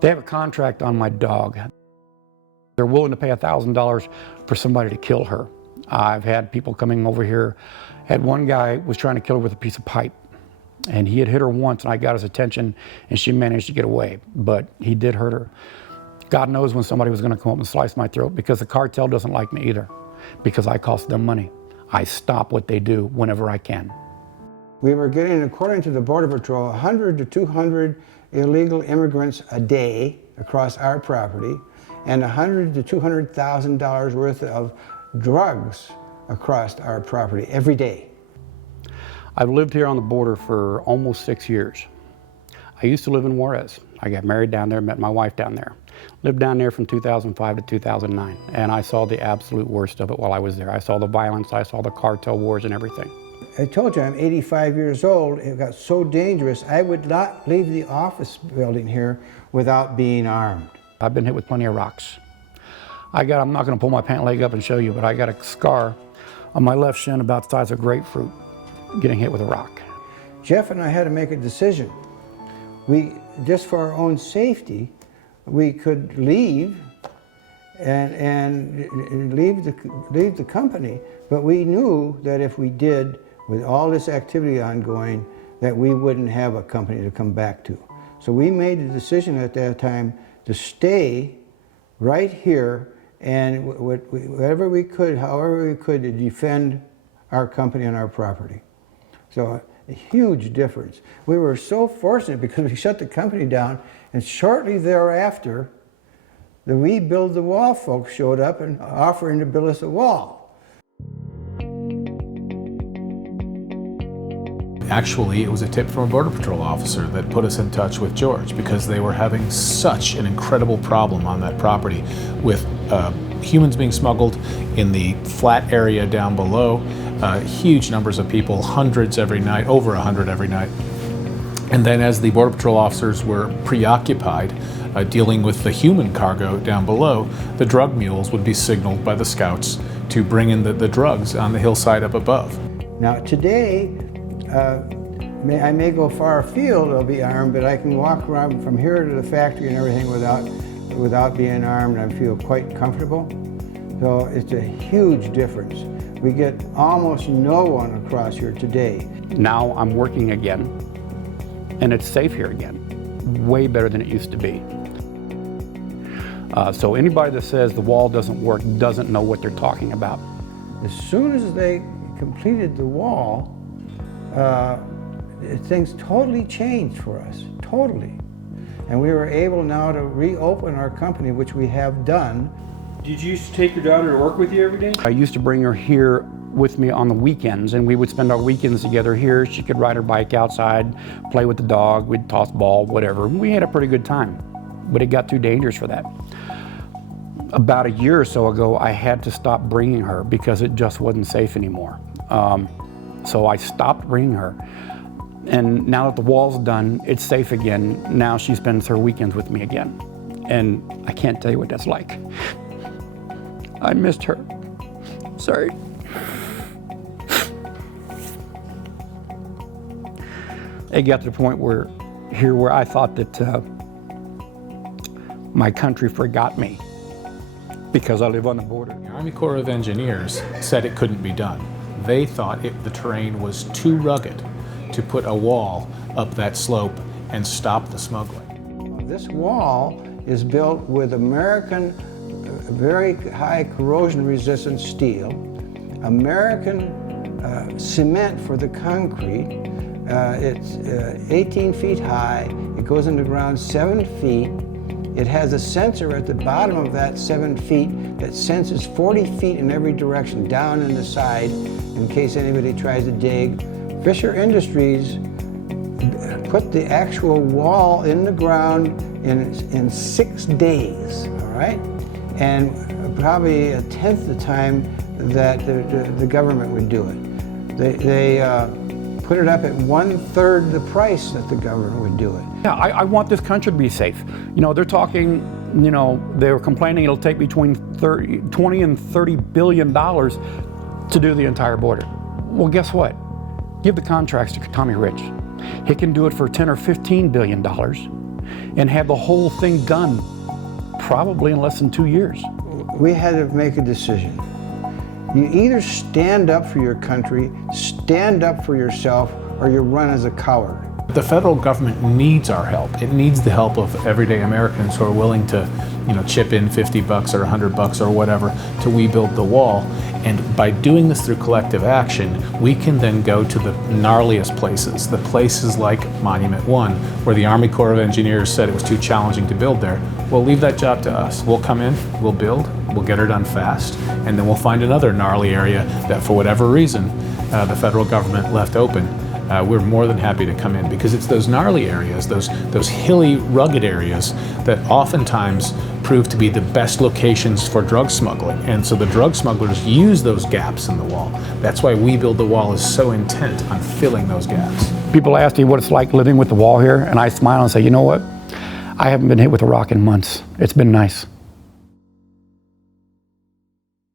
They have a contract on my dog. They're willing to pay $1,000 for somebody to kill her. I've had people coming over here. Had one guy was trying to kill her with a piece of pipe, and he had hit her once, and I got his attention, and she managed to get away, but he did hurt her. God knows when somebody was going to come up and slice my throat, because the cartel doesn't like me either, because I cost them money. I stop what they do whenever I can. We were getting, according to the Border Patrol, 100 to 200 illegal immigrants a day across our property, and $100,000 to $200,000 worth of drugs across our property every day. I've lived here on the border for almost 6 years. I used to live in Juarez. I got married down there, met my wife down there. Lived down there from 2005 to 2009, and I saw the absolute worst of it while I was there. I saw the violence, I saw the cartel wars and everything. I told you I'm 85 years old. It got so dangerous, I would not leave the office building here without being armed. I've been hit with plenty of rocks. I'm not going to pull my pant leg up and show you, but I got a scar on my left shin about the size of grapefruit, getting hit with a rock. Jeff and I had to make a decision. Just for our own safety, we could leave and leave the company, but we knew that if we did, with all this activity ongoing, that we wouldn't have a company to come back to. So we made the decision at that time to stay right here, and whatever we could, however we could, to defend our company and our property. So a huge difference. We were so fortunate because we shut the company down, and shortly thereafter, the We Build the Wall folks showed up and offering to build us a wall. Actually, it was a tip from a Border Patrol officer that put us in touch with George, because they were having such an incredible problem on that property with humans being smuggled in the flat area down below, huge numbers of people, hundreds every night, over 100 every night. And then as the Border Patrol officers were preoccupied dealing with the human cargo down below, the drug mules would be signaled by the scouts to bring in the drugs on the hillside up above. Now today, I may go far afield, I'll be armed, but I can walk around from here to the factory and everything without being armed. I feel quite comfortable. So it's a huge difference. We get almost no one across here today. Now I'm working again, and it's safe here again. Way better than it used to be. So anybody that says the wall doesn't work doesn't know what they're talking about. As soon as they completed the wall, things totally changed for us, totally. And we were able now to reopen our company, which we have done. Did you used to take your daughter to work with you every day? I used to bring her here with me on the weekends, and we would spend our weekends together here. She could ride her bike outside, play with the dog, we'd toss ball, whatever. We had a pretty good time, but it got too dangerous for that. About a year or so ago, I had to stop bringing her because it just wasn't safe anymore. So I stopped bringing her. And now that the wall's done, it's safe again. Now she spends her weekends with me again. And I can't tell you what that's like. I missed her. Sorry. It got to the point where I thought that my country forgot me because I live on the border. The Army Corps of Engineers said it couldn't be done. They thought the terrain was too rugged to put a wall up that slope and stop the smuggling. This wall is built with American very high corrosion resistant steel, American cement for the concrete. It's 18 feet high. It goes into the ground 7 feet. It has a sensor at the bottom of that 7 feet that senses 40 feet in every direction, down and the side, in case anybody tries to dig. Fisher Industries put the actual wall in the ground in 6 days, all right? And probably a tenth the time that the government would do it. They put it up at 1/3 the price that the government would do it. Yeah, I want this country to be safe. You know, they're talking, you know, they were complaining it'll take between 20 and $30 billion to do the entire border. Well, guess what? Give the contracts to Tommy Rich. He can do it for $10 or $15 billion, and have the whole thing done probably in less than 2 years. We had to make a decision. You either stand up for your country, stand up for yourself, or you run as a coward. The federal government needs our help. It needs the help of everyday Americans who are willing to, chip in $50 or $100 or whatever to rebuild the wall. And by doing this through collective action, we can then go to the gnarliest places, the places like Monument 1, where the Army Corps of Engineers said it was too challenging to build there. We'll leave that job to us. We'll come in, we'll build, we'll get her done fast, and then we'll find another gnarly area that for whatever reason the federal government left open. We're more than happy to come in, because it's those gnarly areas, those hilly, rugged areas that oftentimes prove to be the best locations for drug smuggling. And so the drug smugglers use those gaps in the wall. That's why We Build the Wall is so intent on filling those gaps. People ask me what it's like living with the wall here, and I smile and say, you know what? I haven't been hit with a rock in months. It's been nice.